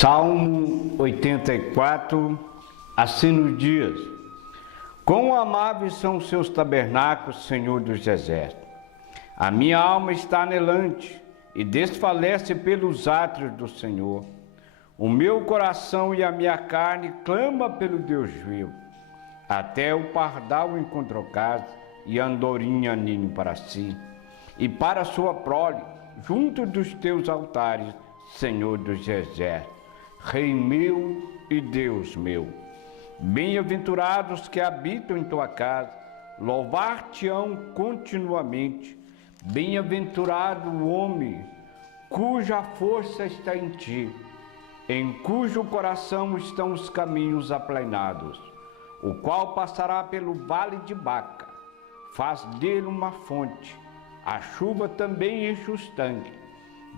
Salmo 84, assim nos dias. Quão amáveis são os seus tabernáculos, Senhor dos exércitos. A minha alma está anelante e desfalece pelos átrios do Senhor. O meu coração e a minha carne clama pelo Deus vivo. Até o pardal encontrou casa e a andorinha ninho para si, e para sua prole, junto dos teus altares, Senhor dos exércitos. Rei meu e Deus meu, bem-aventurados que habitam em tua casa, louvar-te-ão continuamente. Bem-aventurado o homem cuja força está em ti, em cujo coração estão os caminhos aplainados, o qual passará pelo vale de Baca, faz dele uma fonte, a chuva também enche os tanques,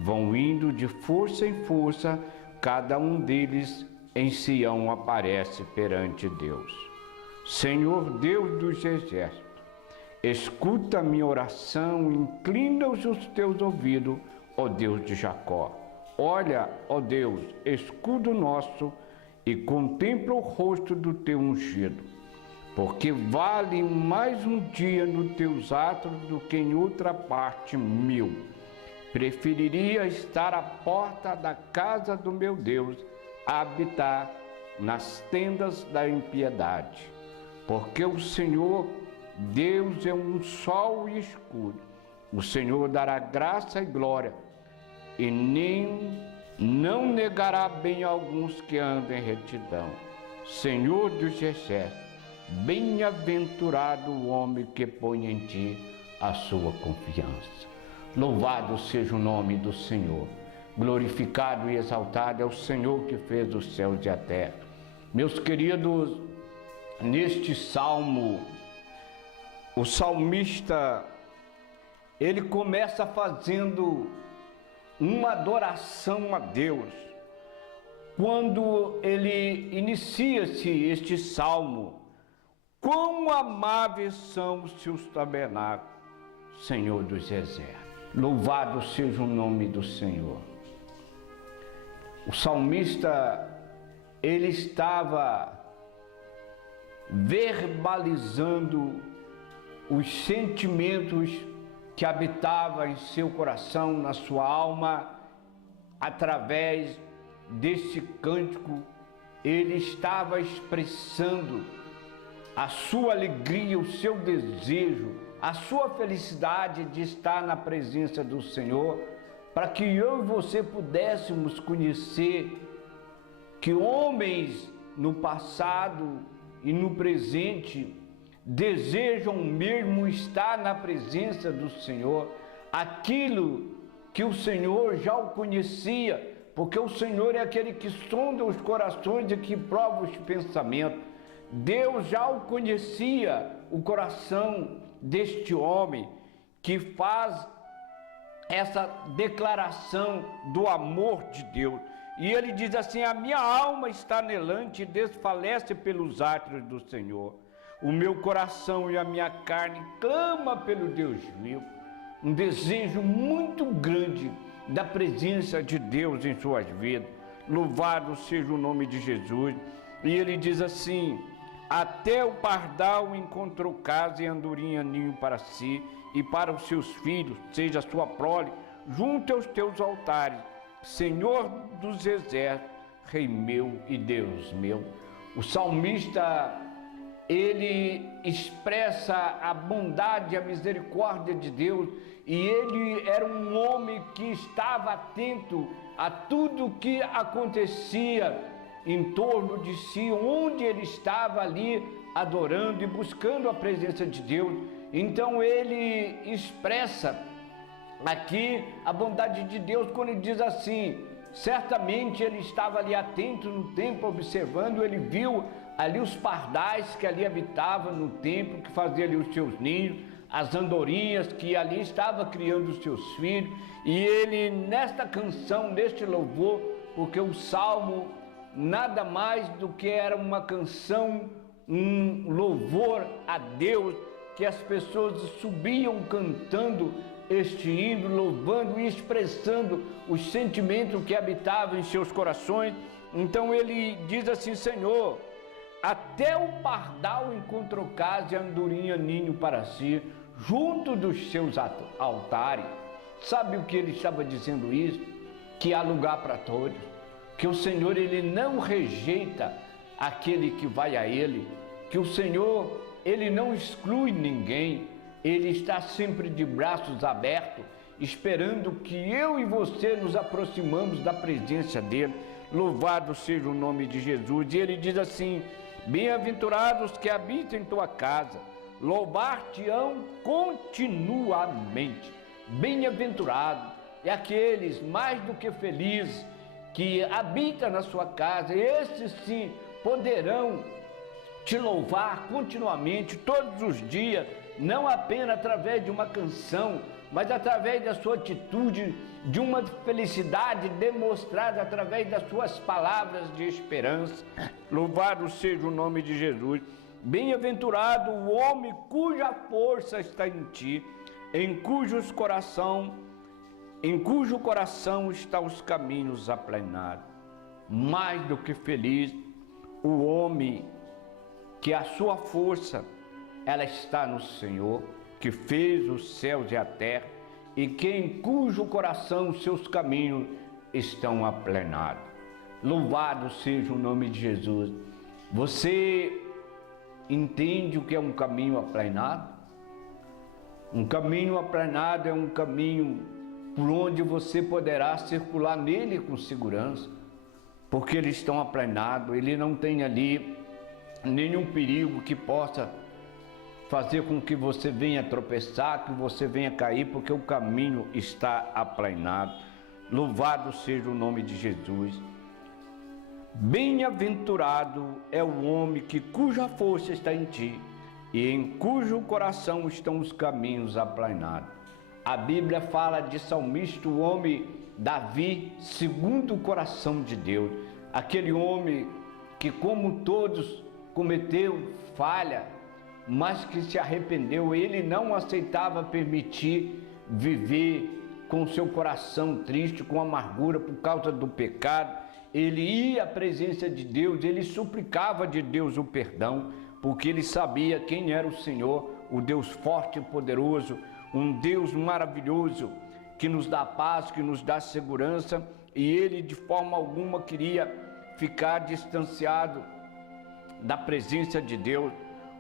vão indo de força em força, cada um deles em Sião aparece perante Deus. Senhor Deus dos exércitos, escuta a minha oração, inclina os teus ouvidos, ó Deus de Jacó. Olha, ó Deus, escudo nosso, e contempla o rosto do teu ungido, porque vale mais um dia nos teus atos do que em outra parte 1000. Preferiria estar à porta da casa do meu Deus, a habitar nas tendas da impiedade. Porque o Senhor, Deus, é um sol e escudo. O Senhor dará graça e glória, e não negará bem a alguns que andam em retidão. Senhor dos exércitos, bem-aventurado o homem que põe em ti a sua confiança. Louvado seja o nome do Senhor, glorificado e exaltado é o Senhor que fez os céus e a terra. Meus queridos, neste salmo, o salmista, ele começa fazendo uma adoração a Deus. Quando ele inicia-se este salmo, quão amáveis são os seus tabernáculos, Senhor dos exércitos. Louvado seja o nome do Senhor. O salmista, ele estava verbalizando os sentimentos que habitavam em seu coração, na sua alma, através desse cântico. Ele estava expressando a sua alegria, o seu desejo, a sua felicidade de estar na presença do Senhor, para que eu e você pudéssemos conhecer que homens no passado e no presente desejam mesmo estar na presença do Senhor, aquilo que o Senhor já o conhecia, porque o Senhor é aquele que sonda os corações e que prova os pensamentos. Deus já o conhecia, o coração deste homem que faz essa declaração do amor de Deus. E ele diz assim: a minha alma está anelante e desfalece pelos átrios do Senhor. O meu coração e a minha carne clama pelo Deus vivo. Um desejo muito grande da presença de Deus em suas vidas. Louvado seja o nome de Jesus. E ele diz assim: até o pardal encontrou casa e andorinha ninho para si e para os seus filhos, seja a sua prole, junto aos teus altares, Senhor dos exércitos, Rei meu e Deus meu. O salmista, ele expressa a bondade e a misericórdia de Deus, e ele era um homem que estava atento a tudo que acontecia em torno de si, onde ele estava ali adorando e buscando a presença de Deus. Então ele expressa aqui a bondade de Deus quando ele diz assim: certamente ele estava ali atento no templo, observando, ele viu ali os pardais que ali habitavam no templo, que faziam ali os seus ninhos, as andorinhas que ali estavam criando os seus filhos. E ele, nesta canção, neste louvor, porque o salmo nada mais do que era uma canção, um louvor a Deus, que as pessoas subiam cantando este hino, louvando e expressando os sentimentos que habitavam em seus corações. Então ele diz assim: Senhor, até o pardal encontrou casa e a andorinha ninho para si, junto dos seus altares. Sabe o que ele estava dizendo isso? Que há lugar para todos, que o Senhor ele não rejeita aquele que vai a ele, que o Senhor ele não exclui ninguém, ele está sempre de braços abertos, esperando que eu e você nos aproximamos da presença dele. Louvado seja o nome de Jesus. E ele diz assim: bem-aventurados que habitam em tua casa, louvar-te-ão continuamente. Bem-aventurado é aqueles mais do que felizes que habitam na sua casa, esses sim poderão te louvar continuamente, todos os dias, não apenas através de uma canção, mas através da sua atitude, de uma felicidade demonstrada através das suas palavras de esperança. Louvado seja o nome de Jesus. Bem-aventurado o homem cuja força está em ti, em cujo coração estão os caminhos aplanados. Mais do que feliz o homem que a sua força ela está no Senhor, que fez os céus e a terra, e que em cujo coração os seus caminhos estão aplanados. Louvado seja o nome de Jesus. Você entende o que é um caminho aplanado? Um caminho aplanado é um caminho por onde você poderá circular nele com segurança, porque eles estão aplanados, ele não tem ali nenhum perigo que possa fazer com que você venha tropeçar, que você venha cair, porque o caminho está aplanado. Louvado seja o nome de Jesus. Bem-aventurado é o homem cuja força está em ti, e em cujo coração estão os caminhos aplanados. A Bíblia fala de salmista, o homem Davi, segundo o coração de Deus. Aquele homem que, como todos, cometeu falha, mas que se arrependeu. Ele não aceitava permitir viver com seu coração triste, com amargura por causa do pecado. Ele ia à presença de Deus, ele suplicava de Deus o perdão, porque ele sabia quem era o Senhor, o Deus forte e poderoso, um Deus maravilhoso, que nos dá paz, que nos dá segurança, e ele de forma alguma queria ficar distanciado da presença de Deus.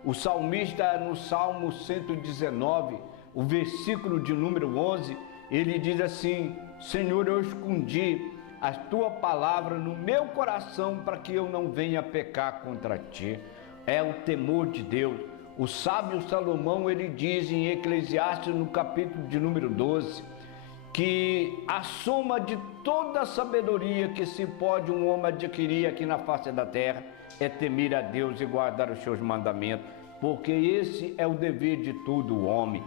O salmista, no Salmo 119, o versículo de número 11, ele diz assim: Senhor, eu escondi a tua palavra no meu coração para que eu não venha pecar contra ti. É o temor de Deus. O sábio Salomão, ele diz em Eclesiastes, no capítulo de número 12, que a soma de toda a sabedoria que se pode um homem adquirir aqui na face da terra é temer a Deus e guardar os seus mandamentos, porque esse é o dever de todo homem.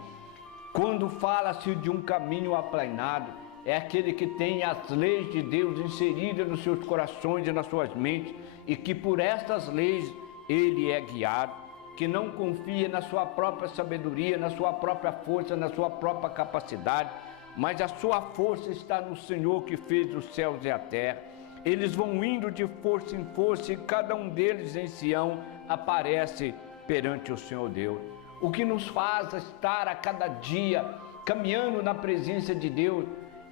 Quando fala-se de um caminho aplanado, é aquele que tem as leis de Deus inseridas nos seus corações e nas suas mentes, e que por estas leis ele é guiado, que não confia na sua própria sabedoria, na sua própria força, na sua própria capacidade, mas a sua força está no Senhor que fez os céus e a terra. Eles vão indo de força em força e cada um deles em Sião aparece perante o Senhor Deus. O que nos faz estar a cada dia caminhando na presença de Deus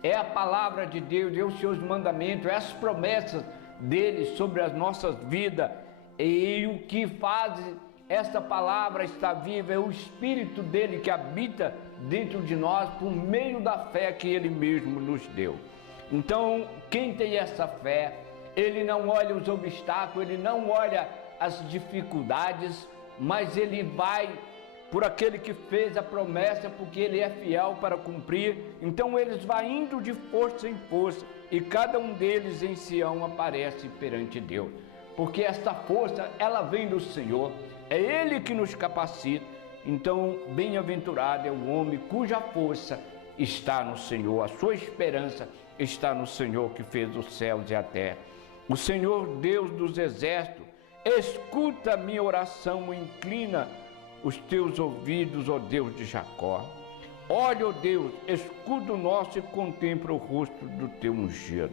é a palavra de Deus, é os seus mandamentos, é as promessas dele sobre as nossas vidas. E o que faz esta palavra estar viva é o Espírito dele que habita dentro de nós por meio da fé que ele mesmo nos deu. Então, quem tem essa fé, ele não olha os obstáculos, ele não olha as dificuldades, mas ele vai por aquele que fez a promessa, porque ele é fiel para cumprir. Então eles vão indo de força em força, e cada um deles em Sião aparece perante Deus, porque esta força, ela vem do Senhor, é Ele que nos capacita. Então, bem-aventurado é o homem cuja força está no Senhor, a sua esperança está no Senhor que fez os céus e a terra. O Senhor Deus dos exércitos, escuta a minha oração, inclina os teus ouvidos, ó Deus de Jacó. Olha, ó Deus, escudo nosso e contempla o rosto do teu ungido.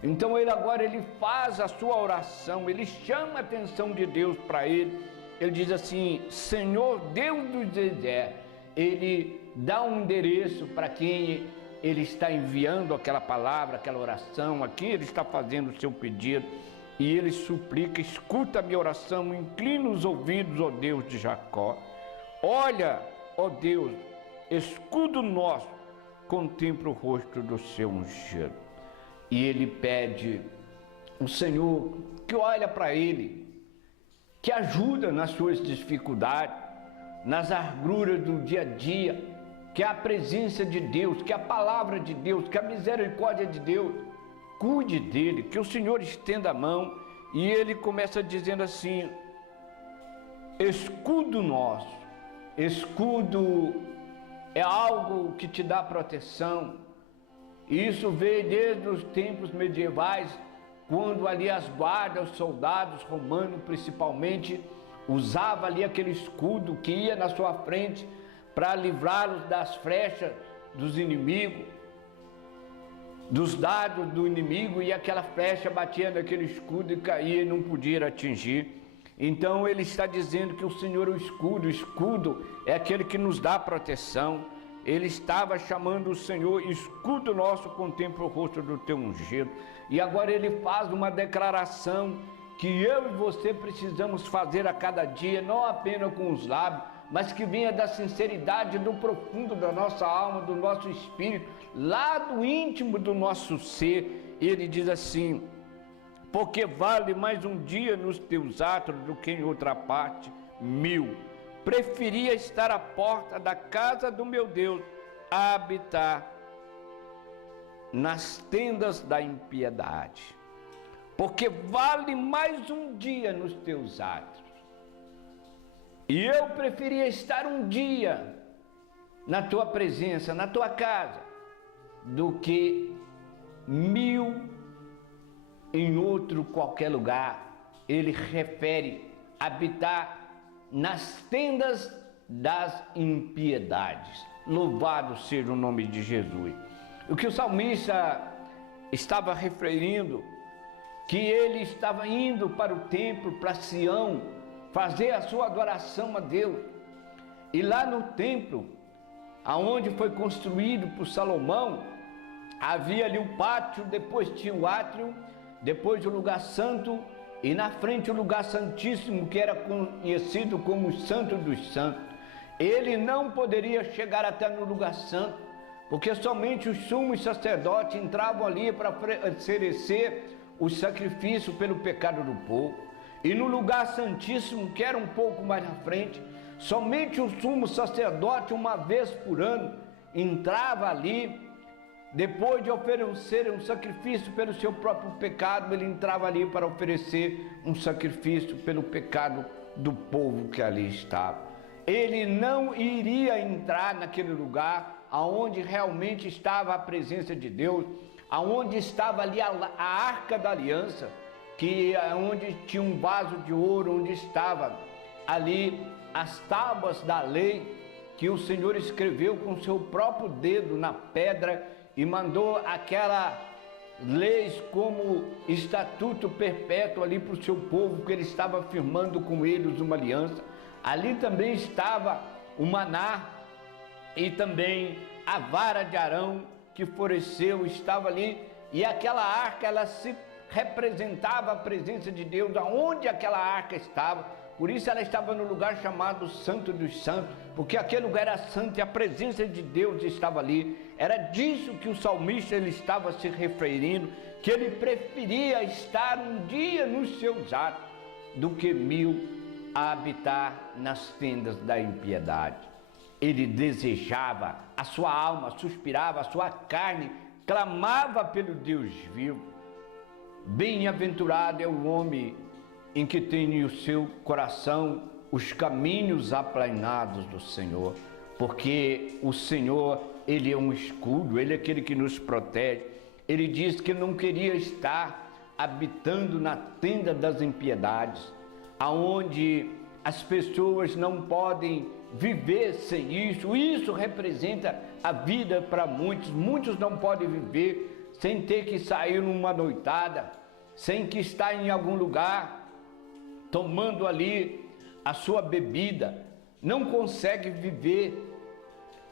Então ele faz a sua oração, ele chama a atenção de Deus para ele. Ele diz assim: Senhor Deus dos exércitos. Ele dá um endereço para quem ele está enviando aquela palavra, aquela oração, a quem ele está fazendo o seu pedido. E ele suplica: escuta a minha oração, inclina os ouvidos, ó Deus de Jacó. Olha, ó Deus, escudo nosso, contempla o rosto do seu ungido. E ele pede o Senhor que olha para ele, que ajuda nas suas dificuldades, nas agruras do dia a dia, que a presença de Deus, que a palavra de Deus, que a misericórdia de Deus cuide dele, que o Senhor estenda a mão. E ele começa dizendo assim: escudo nosso. Escudo é algo que te dá proteção. Isso veio desde os tempos medievais, quando ali as guardas, os soldados romanos principalmente, usavam ali aquele escudo que ia na sua frente para livrá-los das flechas dos inimigos, dos dardos do inimigo, e aquela flecha batia naquele escudo e caía e não podia atingir. Então ele está dizendo que o Senhor é o escudo é aquele que nos dá proteção. Ele estava chamando o Senhor: escudo nosso, contempla o rosto do teu ungido. E agora ele faz uma declaração que eu e você precisamos fazer a cada dia, não apenas com os lábios, mas que venha da sinceridade, do profundo da nossa alma, do nosso espírito, lá do íntimo do nosso ser. Ele diz assim: porque vale mais um dia nos teus atos do que em outra parte 1000. Preferia estar à porta da casa do meu Deus, a habitar nas tendas da impiedade. Porque vale mais um dia nos teus atos. E eu preferia estar um dia na tua presença, na tua casa, do que 1000 em outro qualquer lugar. Ele refere habitar nas tendas das impiedades. Louvado seja o nome de Jesus. O que o salmista estava referindo, que ele estava indo para o templo, para Sião, fazer a sua adoração a Deus. E lá no templo, aonde foi construído por Salomão, havia ali o pátio, depois tinha o átrio, depois o lugar santo, e na frente o lugar santíssimo, que era conhecido como o Santo dos Santos. Ele não poderia chegar até no lugar santo, porque somente os sumos sacerdotes entravam ali para oferecer o sacrifício pelo pecado do povo. E no lugar santíssimo, que era um pouco mais na frente, somente o sumo sacerdote, uma vez por ano, entrava ali. Depois de oferecer um sacrifício pelo seu próprio pecado, ele entrava ali para oferecer um sacrifício pelo pecado do povo que ali estava. Ele não iria entrar naquele lugar aonde realmente estava a presença de Deus, aonde estava ali a arca da aliança, que onde tinha um vaso de ouro, onde estava ali as tábuas da lei que o Senhor escreveu com seu próprio dedo na pedra e mandou aquela leis como estatuto perpétuo ali para o seu povo, que ele estava firmando com eles uma aliança. Ali também estava o maná e também a vara de Arão que floresceu, estava ali. E aquela arca, ela se representava a presença de Deus aonde aquela arca estava. Por isso ela estava no lugar chamado Santo dos Santos, porque aquele lugar era santo e a presença de Deus estava ali. Era disso que o salmista ele estava se referindo, que ele preferia estar um dia nos seus atos do que 1000 a habitar nas tendas da impiedade. Ele desejava, a sua alma suspirava, a sua carne clamava pelo Deus vivo. Bem-aventurado é o homem em que tem o seu coração os caminhos aplanados do Senhor, porque o Senhor, Ele é um escudo, Ele é aquele que nos protege. Ele diz que não queria estar habitando na tenda das impiedades, aonde as pessoas não podem viver sem isso. Isso representa a vida para muitos. Muitos não podem viver sem ter que sair numa noitada, sem que estar em algum lugar, tomando ali a sua bebida. Não consegue viver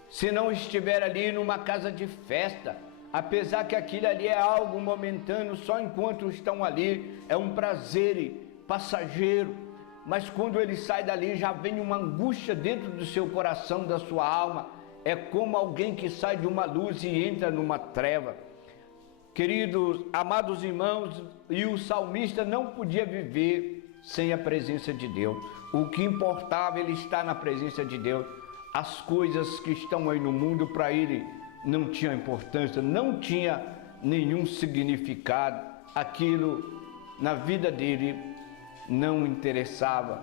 se não estiver ali numa casa de festa, apesar que aquilo ali é algo momentâneo, só enquanto estão ali, é um prazer passageiro, mas quando ele sai dali já vem uma angústia dentro do seu coração, da sua alma. É como alguém que sai de uma luz e entra numa treva. Queridos, amados irmãos, e o salmista não podia viver sem a presença de Deus. O que importava ele estar na presença de Deus. As coisas que estão aí no mundo para ele não tinha importância, não tinha nenhum significado. Aquilo na vida dele não interessava,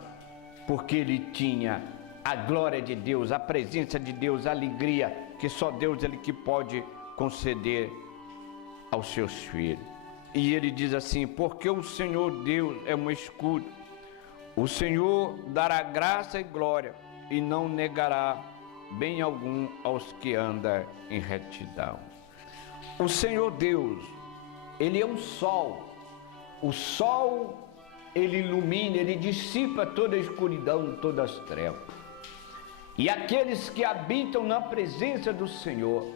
porque ele tinha a glória de Deus, a presença de Deus, a alegria que só Deus ele que pode conceder aos seus filhos. E ele diz assim: porque o Senhor Deus é um escudo, o Senhor dará graça e glória e não negará bem algum aos que andam em retidão. O Senhor Deus, ele é um sol. O sol, ele ilumina, ele dissipa toda a escuridão, todas as trevas. E aqueles que habitam na presença do Senhor,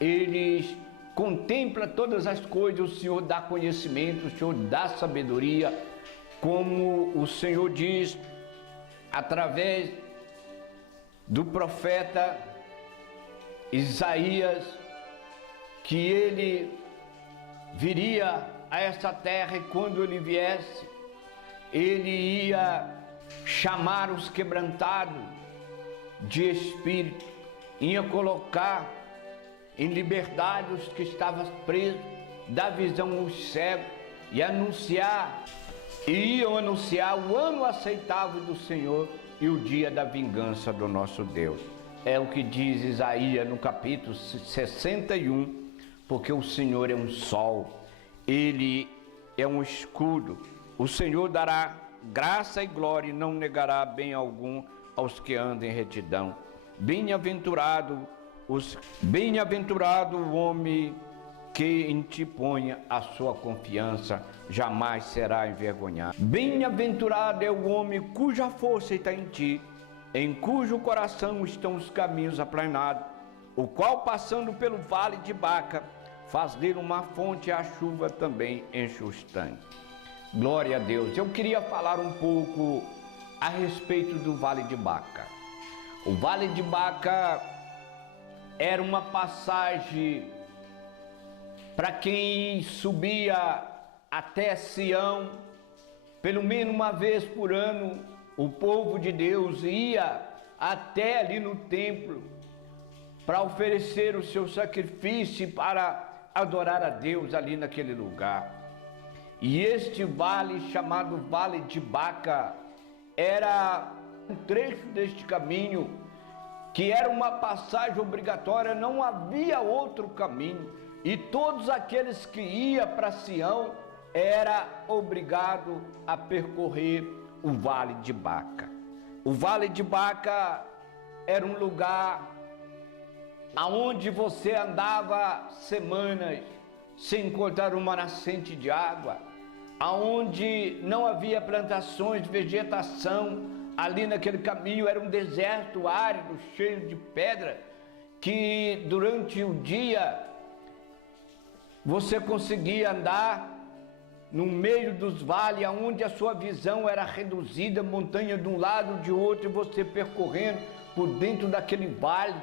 eles contemplam todas as coisas. O Senhor dá conhecimento, o Senhor dá sabedoria, como o Senhor diz através do profeta Isaías, que ele viria a essa terra e quando ele viesse, ele ia chamar os quebrantados de espírito, ia colocar em liberdade os que estavam presos, dar visão aos cegos e iam anunciar o ano aceitável do Senhor e o dia da vingança do nosso Deus. É o que diz Isaías no capítulo 61, porque o Senhor é um sol, ele é um escudo. O Senhor dará graça e glória e não negará bem algum aos que andam em retidão. Bem-aventurado o homem que em ti ponha a sua confiança, jamais será envergonhado. Bem-aventurado é o homem cuja força está em ti, em cujo coração estão os caminhos aplanados, o qual passando pelo vale de Baca, faz dele uma fonte e a chuva também enche os tanques. Glória a Deus. Eu queria falar um pouco a respeito do vale de Baca. O vale de Baca era uma passagem para quem subia até Sião. Pelo menos uma vez por ano, o povo de Deus ia até ali no templo para oferecer o seu sacrifício, para adorar a Deus ali naquele lugar. E este vale, chamado Vale de Baca, era um trecho deste caminho que era uma passagem obrigatória, não havia outro caminho. E todos aqueles que iam para Sião era obrigado a percorrer o Vale de Baca. O Vale de Baca era um lugar aonde você andava semanas sem encontrar uma nascente de água, aonde não havia plantações, vegetação. Ali naquele caminho era um deserto árido, cheio de pedra, que durante o dia você conseguia andar no meio dos vales, onde a sua visão era reduzida, montanha de um lado, de outro, e você percorrendo por dentro daquele vale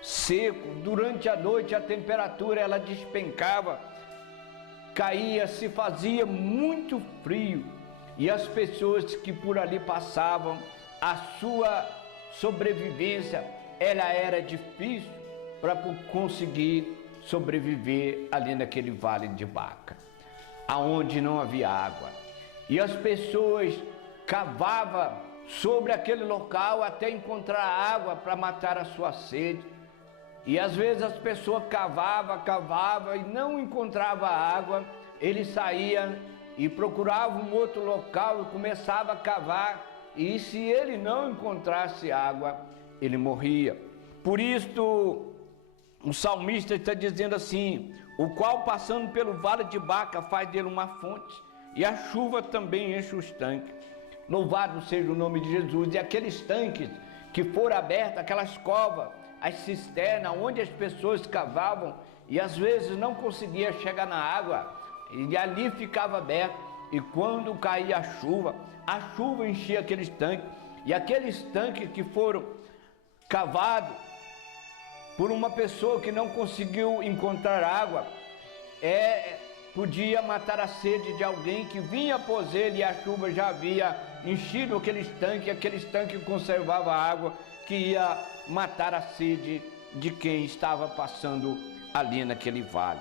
seco. Durante a noite a temperatura ela despencava, caía, se fazia muito frio, e as pessoas que por ali passavam, a sua sobrevivência ela era difícil para conseguir sobreviver ali naquele Vale de Baca, aonde não havia água. E as pessoas cavavam sobre aquele local até encontrar água para matar a sua sede. E às vezes as pessoas cavavam e não encontravam água, eles saíam e procuravam um outro local e começavam a cavar e se ele não encontrasse água, ele morria. Por isto, o salmista está dizendo assim: o qual passando pelo vale de Baca faz dele uma fonte, e a chuva também enche os tanques. Louvado seja o nome de Jesus. E aqueles tanques que foram abertos, aquelas covas, as cisternas, onde as pessoas cavavam e às vezes não conseguia chegar na água, e ali ficava aberto, e quando caía a chuva enchia aqueles tanques, e aqueles tanques que foram cavados por uma pessoa que não conseguiu encontrar água, podia matar a sede de alguém que vinha após ele, e a chuva já havia enchido aqueles tanques conservavam água que ia matar a sede de quem estava passando ali naquele vale.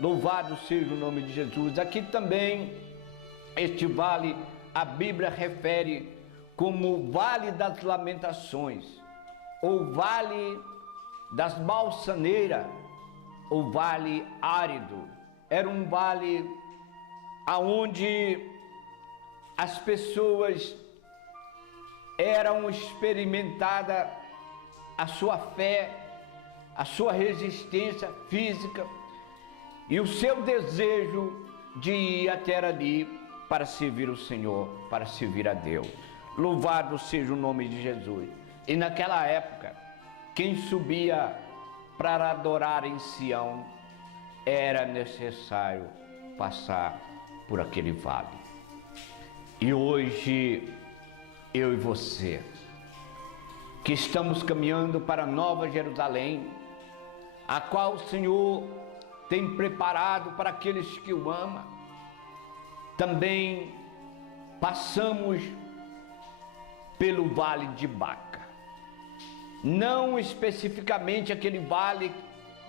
Louvado seja o nome de Jesus. Aqui também, este vale, a Bíblia refere como Vale das Lamentações, ou Vale das Balsaneiras, ou Vale Árido. Era um vale aonde as pessoas eram experimentadas a sua fé, a sua resistência física e o seu desejo de ir até ali para servir o Senhor, para servir a Deus. Louvado seja o nome de Jesus. E naquela época, quem subia para adorar em Sião, era necessário passar por aquele vale. E hoje, eu e você, que estamos caminhando para a Nova Jerusalém, a qual o Senhor tem preparado para aqueles que o amam, também passamos pelo Vale de Baca. Não especificamente aquele Vale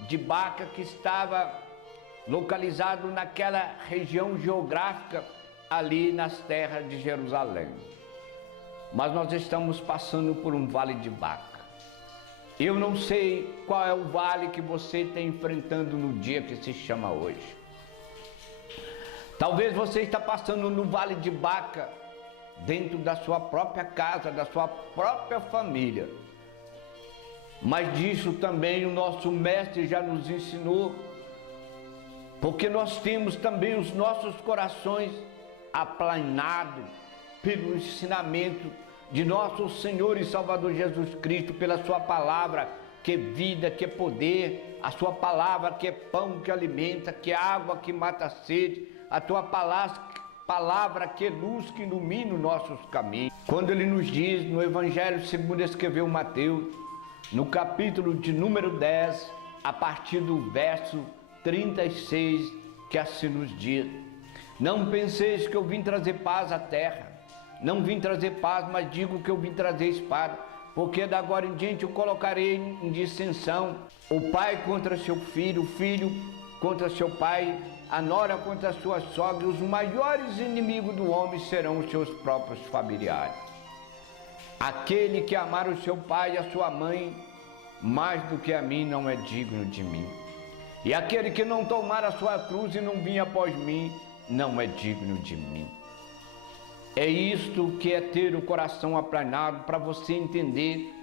de Baca que estava localizado naquela região geográfica ali nas terras de Jerusalém, mas nós estamos passando por um Vale de Baca. Eu não sei qual é o vale que você está enfrentando no dia que se chama hoje. Talvez você está passando no Vale de Baca dentro da sua própria casa, da sua própria família. Mas disso também o nosso mestre já nos ensinou, porque nós temos também os nossos corações aplanados pelo ensinamento de nosso Senhor e Salvador Jesus Cristo, pela sua palavra, que é vida, que é poder, a sua palavra que é pão que alimenta, que é água que mata a sede, a tua palavra que é luz que ilumina os nossos caminhos. Quando ele nos diz no Evangelho segundo escreveu Mateus, no capítulo de número 10, a partir do verso 36, que assim nos diz: não penseis que eu vim trazer paz à terra. Não vim trazer paz, mas digo que eu vim trazer espada, porque da agora em diante eu colocarei em dissensão o pai contra seu filho, o filho contra seu pai, a nora contra a sua sogra. Os maiores inimigos do homem serão os seus próprios familiares. Aquele que amar o seu pai e a sua mãe mais do que a mim não é digno de mim. E aquele que não tomar a sua cruz e não vir após mim não é digno de mim. É isto que é ter o coração aplanado, para você entender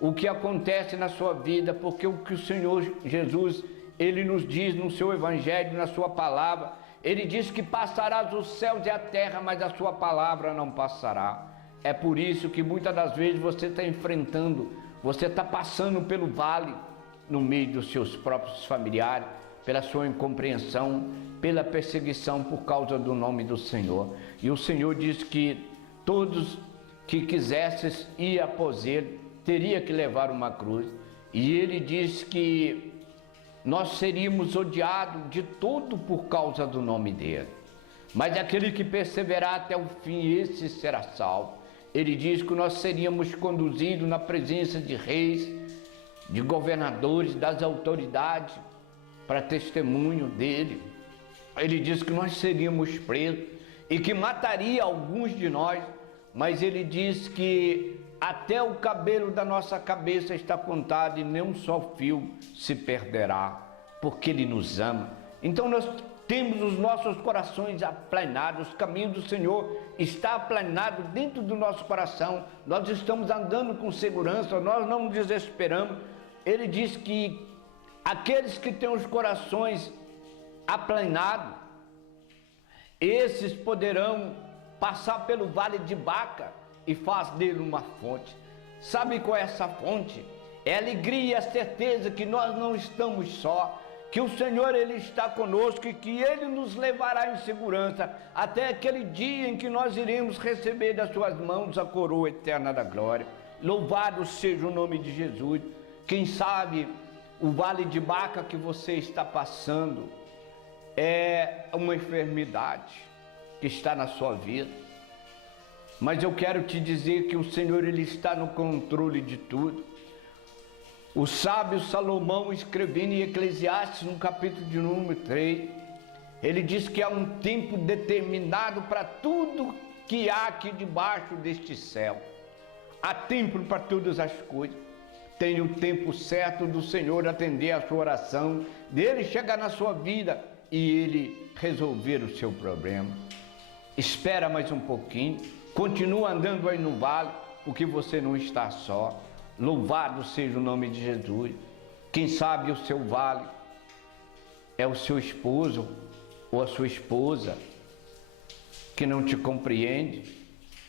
o que acontece na sua vida, porque o que o Senhor Jesus, Ele nos diz no seu Evangelho, na sua palavra, Ele diz que passarás os céus e a terra, mas a sua palavra não passará. É por isso que muitas das vezes você está enfrentando, você está passando pelo vale, no meio dos seus próprios familiares, pela sua incompreensão, pela perseguição por causa do nome do Senhor. E o Senhor diz que todos que quisesses ir após Ele, teria que levar uma cruz. E Ele diz que nós seríamos odiados de tudo por causa do nome dEle. Mas aquele que perseverar até o fim, esse será salvo. Ele diz que nós seríamos conduzidos na presença de reis, de governadores, das autoridades, para testemunho dele. Ele diz que nós seríamos presos e que mataria alguns de nós, mas ele diz que até o cabelo da nossa cabeça está contado e nem um só fio se perderá, porque ele nos ama. Então nós temos os nossos corações aplanados, os caminhos do Senhor está aplanado dentro do nosso coração, nós estamos andando com segurança, nós não nos desesperamos. Ele diz que aqueles que têm os corações aplanados, esses poderão passar pelo vale de Baca e faz dele uma fonte. Sabe qual é essa fonte? É a alegria e a certeza que nós não estamos só, que o Senhor Ele está conosco e que Ele nos levará em segurança até aquele dia em que nós iremos receber das suas mãos a coroa eterna da glória. Louvado seja o nome de Jesus. Quem sabe o vale de Baca que você está passando é uma enfermidade que está na sua vida, mas eu quero te dizer que o Senhor Ele está no controle de tudo. O sábio Salomão, escrevendo em Eclesiastes, no capítulo de número 3, ele diz que há um tempo determinado para tudo que há aqui debaixo deste céu. Há tempo para todas as coisas. Tem o tempo certo do Senhor atender a sua oração, dele chegar na sua vida e ele resolver o seu problema. Espera mais um pouquinho, continua andando aí no vale, porque você não está só. Louvado seja o nome de Jesus. Quem sabe o seu vale é o seu esposo ou a sua esposa que não te compreende,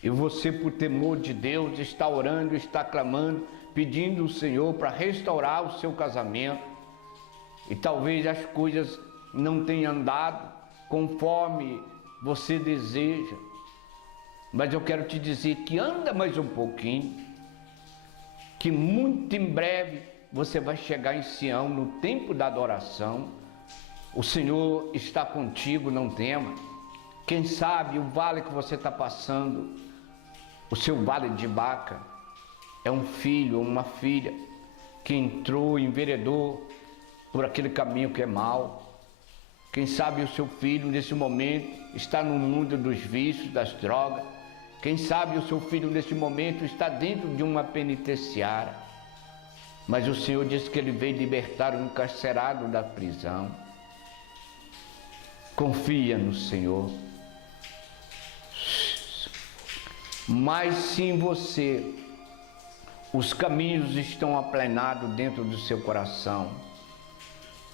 e você, por temor de Deus, está orando, está clamando, pedindo ao Senhor para restaurar o seu casamento, e talvez as coisas não tenham andado conforme você deseja, mas eu quero te dizer que anda mais um pouquinho, que muito em breve você vai chegar em Sião, no tempo da adoração. O Senhor está contigo, não tema. Quem sabe o vale que você está passando, o seu vale de Baca, é um filho ou uma filha que entrou, enveredou por aquele caminho que é mau. Quem sabe o seu filho nesse momento está no mundo dos vícios, das drogas. Quem sabe o seu filho nesse momento está dentro de uma penitenciária, mas o Senhor disse que Ele veio libertar o encarcerado da prisão. Confia no Senhor. Mas se em você os caminhos estão aplanados dentro do seu coração,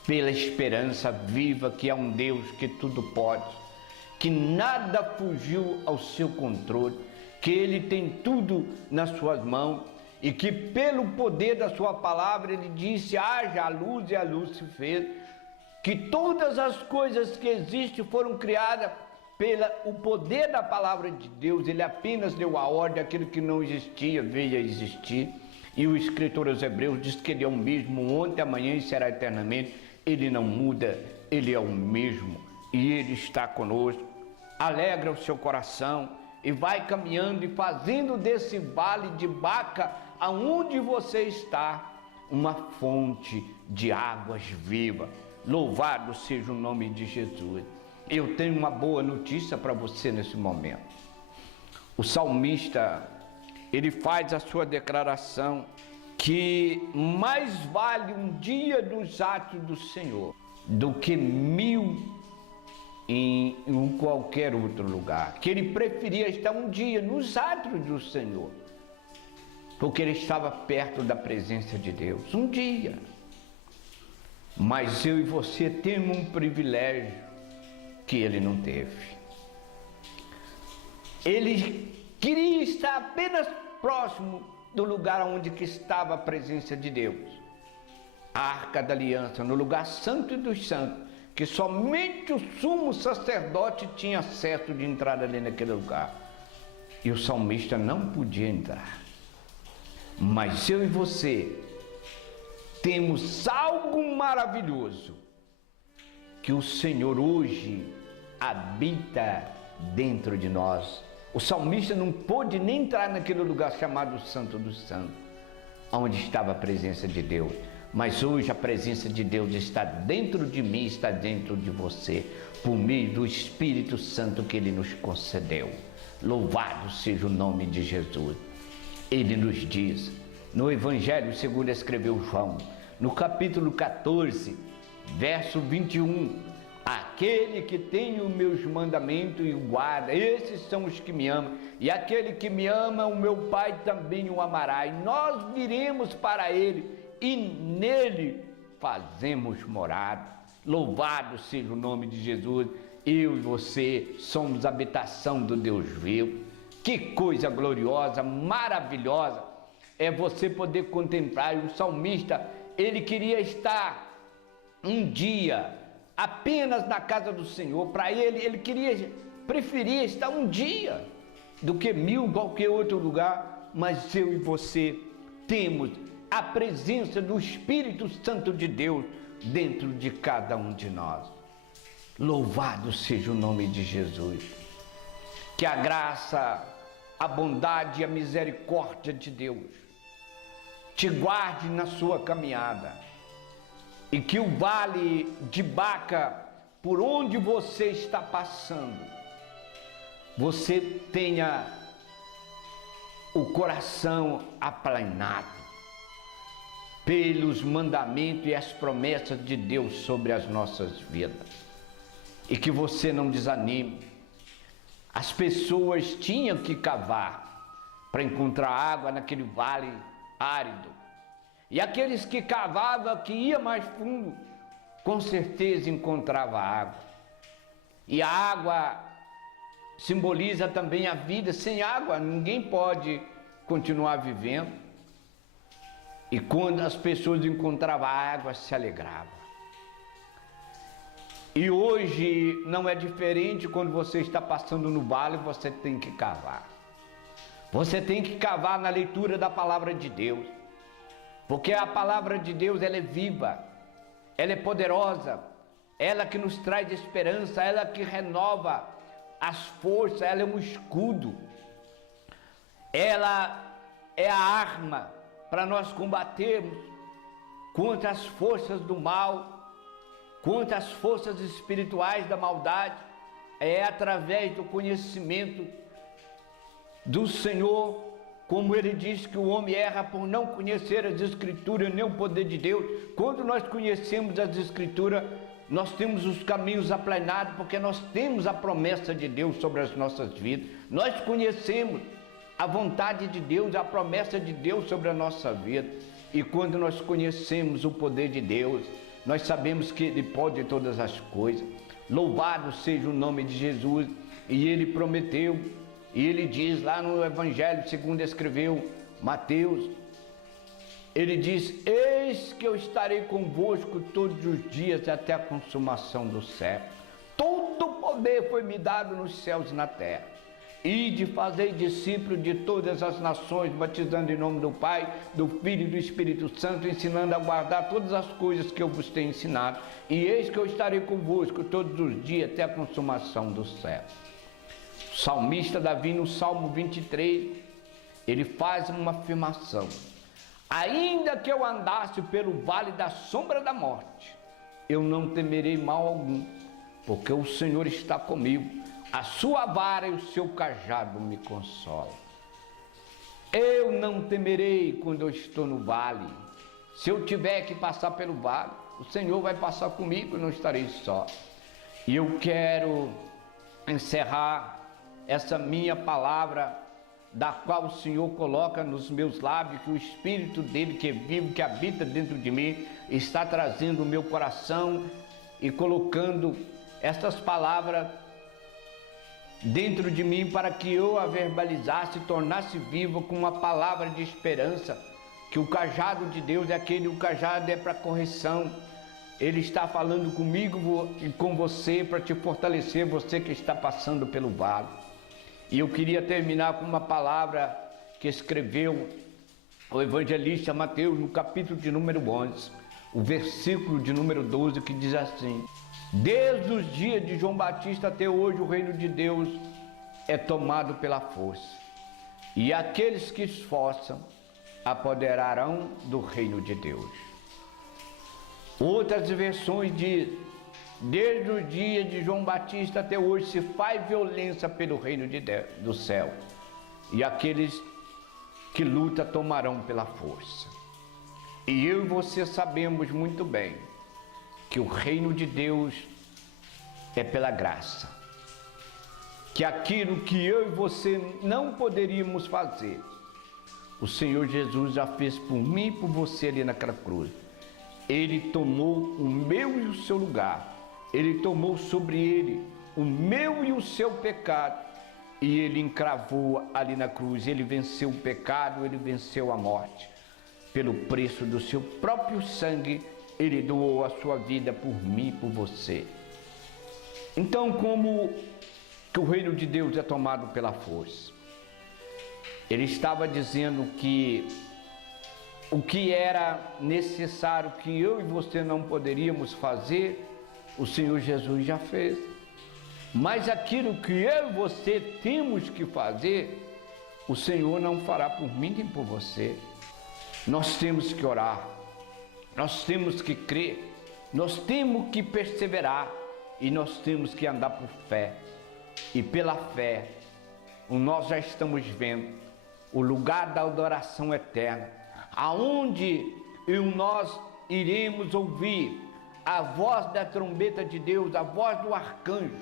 pela esperança viva que há um Deus que tudo pode, que nada fugiu ao seu controle, que Ele tem tudo nas suas mãos e que pelo poder da sua palavra Ele disse, haja a luz e a luz se fez, que todas as coisas que existem foram criadas pelo poder da palavra de Deus. Ele apenas deu a ordem, aquilo que não existia veio a existir, e o escritor aos Hebreus diz que Ele é o mesmo ontem, amanhã e será eternamente. Ele não muda, Ele é o mesmo e Ele está conosco. Alegra o seu coração e vai caminhando e fazendo desse vale de Baca, aonde você está, uma fonte de águas vivas. Louvado seja o nome de Jesus. Eu tenho uma boa notícia para você nesse momento. O salmista, ele faz a sua declaração que mais vale um dia dos atos do Senhor do que 1000 em qualquer outro lugar, que ele preferia estar um dia nos atos do Senhor, porque ele estava perto da presença de Deus, um dia. Mas eu e você temos um privilégio que ele não teve. Ele queria estar apenas próximo do lugar onde que estava a presença de Deus, a Arca da Aliança, no lugar santo dos santos, que somente o sumo sacerdote tinha acesso de entrar ali naquele lugar. E o salmista não podia entrar. Mas eu e você temos algo maravilhoso, que o Senhor hoje habita dentro de nós. O salmista não pôde nem entrar naquele lugar chamado Santo dos Santos, onde estava a presença de Deus. Mas hoje a presença de Deus está dentro de mim, está dentro de você, por meio do Espírito Santo que Ele nos concedeu. Louvado seja o nome de Jesus. Ele nos diz, no Evangelho segundo escreveu João, no capítulo 14, verso 21, Aquele que tem os meus mandamentos e o guarda, esses são os que me amam. E aquele que me ama, o meu Pai também o amará. E nós viremos para ele e nele fazemos morada. Louvado seja o nome de Jesus. Eu e você somos habitação do Deus vivo. Que coisa gloriosa, maravilhosa é você poder contemplar. E o salmista, ele queria estar um dia apenas na casa do Senhor. Para ele preferia estar um dia do que 1000 em qualquer outro lugar. Mas eu e você temos a presença do Espírito Santo de Deus dentro de cada um de nós. Louvado seja o nome de Jesus. Que a graça, a bondade e a misericórdia de Deus te guarde na sua caminhada. E que o vale de Baca, por onde você está passando, você tenha o coração aplanado pelos mandamentos e as promessas de Deus sobre as nossas vidas. E que você não desanime. As pessoas tinham que cavar para encontrar água naquele vale árido. E aqueles que cavavam, que iam mais fundo, com certeza encontravam água. E a água simboliza também a vida. Sem água ninguém pode continuar vivendo. E quando as pessoas encontravam água, se alegravam. E hoje não é diferente. Quando você está passando no vale, você tem que cavar. Você tem que cavar na leitura da palavra de Deus. Porque a palavra de Deus, ela é viva, ela é poderosa, ela que nos traz esperança, ela que renova as forças, ela é um escudo. Ela é a arma para nós combatermos contra as forças do mal, contra as forças espirituais da maldade. É através do conhecimento do Senhor, como ele diz que o homem erra por não conhecer as Escrituras nem o poder de Deus. Quando nós conhecemos as Escrituras, nós temos os caminhos aplanados, porque nós temos a promessa de Deus sobre as nossas vidas. Nós conhecemos a vontade de Deus, a promessa de Deus sobre a nossa vida. E quando nós conhecemos o poder de Deus, nós sabemos que Ele pode todas as coisas. Louvado seja o nome de Jesus. E Ele prometeu, e Ele diz lá no Evangelho, segundo escreveu Mateus, Ele diz: eis que eu estarei convosco todos os dias até a consumação do século. Todo o poder foi me dado nos céus e na terra. Ide, fazei discípulos de todas as nações, batizando em nome do Pai, do Filho e do Espírito Santo, ensinando a guardar todas as coisas que eu vos tenho ensinado. E eis que eu estarei convosco todos os dias até a consumação do século. O salmista Davi, no Salmo 23, ele faz uma afirmação: ainda que eu andasse pelo vale da sombra da morte, eu não temerei mal algum, porque o Senhor está comigo. A sua vara e o seu cajado me consolam. Eu não temerei quando eu estou no vale. Se eu tiver que passar pelo vale, o Senhor vai passar comigo e não estarei só. E eu quero encerrar essa minha palavra, da qual o Senhor coloca nos meus lábios, que o Espírito dele que é vivo, que habita dentro de mim, está trazendo o meu coração e colocando estas palavras dentro de mim, para que eu a verbalizasse, tornasse viva com uma palavra de esperança. Que o cajado de Deus é aquele, o cajado é para correção. Ele está falando comigo e com você para te fortalecer, você que está passando pelo vale. E eu queria terminar com uma palavra que escreveu o evangelista Mateus no capítulo de número 11, o versículo de número 12, que diz assim: desde os dias de João Batista até hoje, o reino de Deus é tomado pela força, e aqueles que esforçam apoderarão do reino de Deus. Outras versões dizem: desde os dias de João Batista até hoje se faz violência pelo reino de Deus, do céu, e aqueles que lutam tomarão pela força. E eu e você sabemos muito bem que o reino de Deus é pela graça. Que aquilo que eu e você não poderíamos fazer, o Senhor Jesus já fez por mim e por você ali naquela cruz. Ele tomou o meu e o seu lugar. Ele tomou sobre ele o meu e o seu pecado. E ele encravou ali na cruz. Ele venceu o pecado, ele venceu a morte. Pelo preço do seu próprio sangue, ele doou a sua vida por mim e por você. Então, como que o reino de Deus é tomado pela força? Ele estava dizendo que o que era necessário, que eu e você não poderíamos fazer, o Senhor Jesus já fez. Mas aquilo que eu e você temos que fazer, o Senhor não fará por mim nem por você. Nós temos que orar, nós temos que crer, nós temos que perseverar e nós temos que andar por fé. E pela fé, nós já estamos vendo o lugar da adoração eterna, aonde nós iremos ouvir a voz da trombeta de Deus, a voz do arcanjo,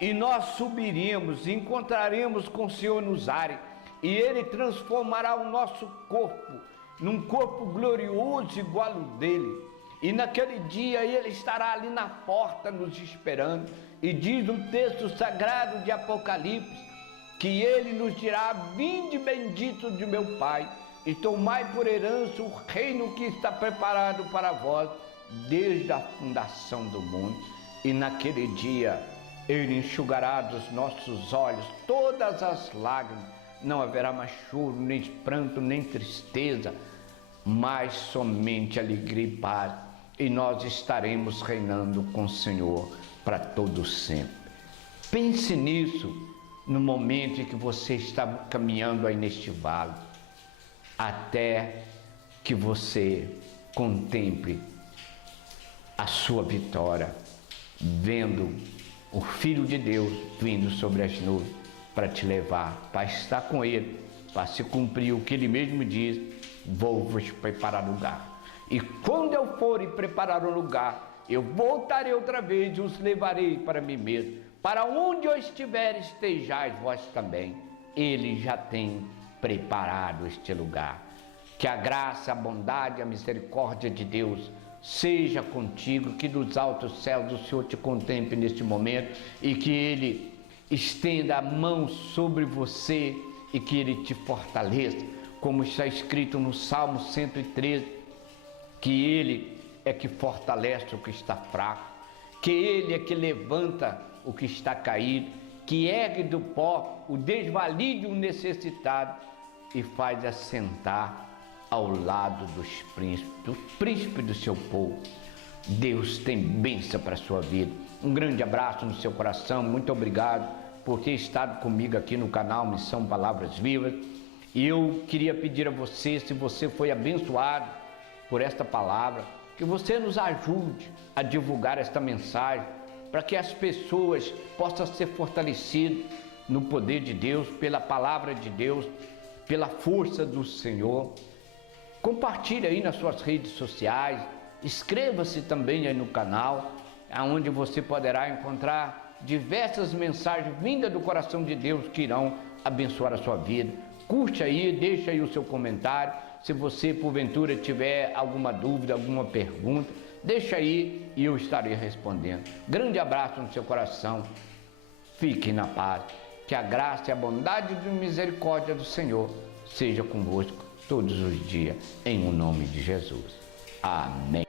e nós subiremos, encontraremos com o Senhor nos ares, e Ele transformará o nosso corpo num corpo glorioso igual ao dele. E naquele dia Ele estará ali na porta nos esperando, e diz o texto sagrado de Apocalipse, que Ele nos dirá: vinde bendito de meu Pai, e tomai por herança o reino que está preparado para vós desde a fundação do mundo. E naquele dia Ele enxugará dos nossos olhos todas as lágrimas. Não haverá mais choro, nem pranto, nem tristeza, mas somente alegria e paz. E nós estaremos reinando com o Senhor para todo sempre. Pense nisso no momento em que você está caminhando aí neste vale, até que você contemple a sua vitória, vendo o Filho de Deus vindo sobre as nuvens para te levar, para estar com Ele, para se cumprir o que Ele mesmo diz: vou vos preparar lugar. E quando eu for e preparar o lugar, eu voltarei outra vez e os levarei para mim mesmo. Para onde eu estiver, estejais vós também. Ele já tem preparado este lugar. Que a graça, a bondade, a misericórdia de Deus seja contigo, que dos altos céus o Senhor te contemple neste momento e que Ele estenda a mão sobre você e que Ele te fortaleça, como está escrito no Salmo 113, que Ele é que fortalece o que está fraco, que Ele é que levanta o que está caído, que ergue do pó o desvalido e o necessitado e faz assentar ao lado dos príncipes, do príncipe do seu povo. Deus tem bênção para a sua vida. Um grande abraço no seu coração, muito obrigado por ter estado comigo aqui no canal Missão Palavras Vivas. E eu queria pedir a você, se você foi abençoado por esta palavra, que você nos ajude a divulgar esta mensagem, para que as pessoas possam ser fortalecidas no poder de Deus, pela palavra de Deus, pela força do Senhor. Compartilhe aí nas suas redes sociais, inscreva-se também aí no canal, onde você poderá encontrar diversas mensagens vindas do coração de Deus que irão abençoar a sua vida. Curte aí, deixa aí o seu comentário. Se você porventura tiver alguma dúvida, alguma pergunta, deixa aí e eu estarei respondendo. Grande abraço no seu coração. Fique na paz. Que a graça e a bondade e a misericórdia do Senhor seja convosco todos os dias, em o nome de Jesus. Amém.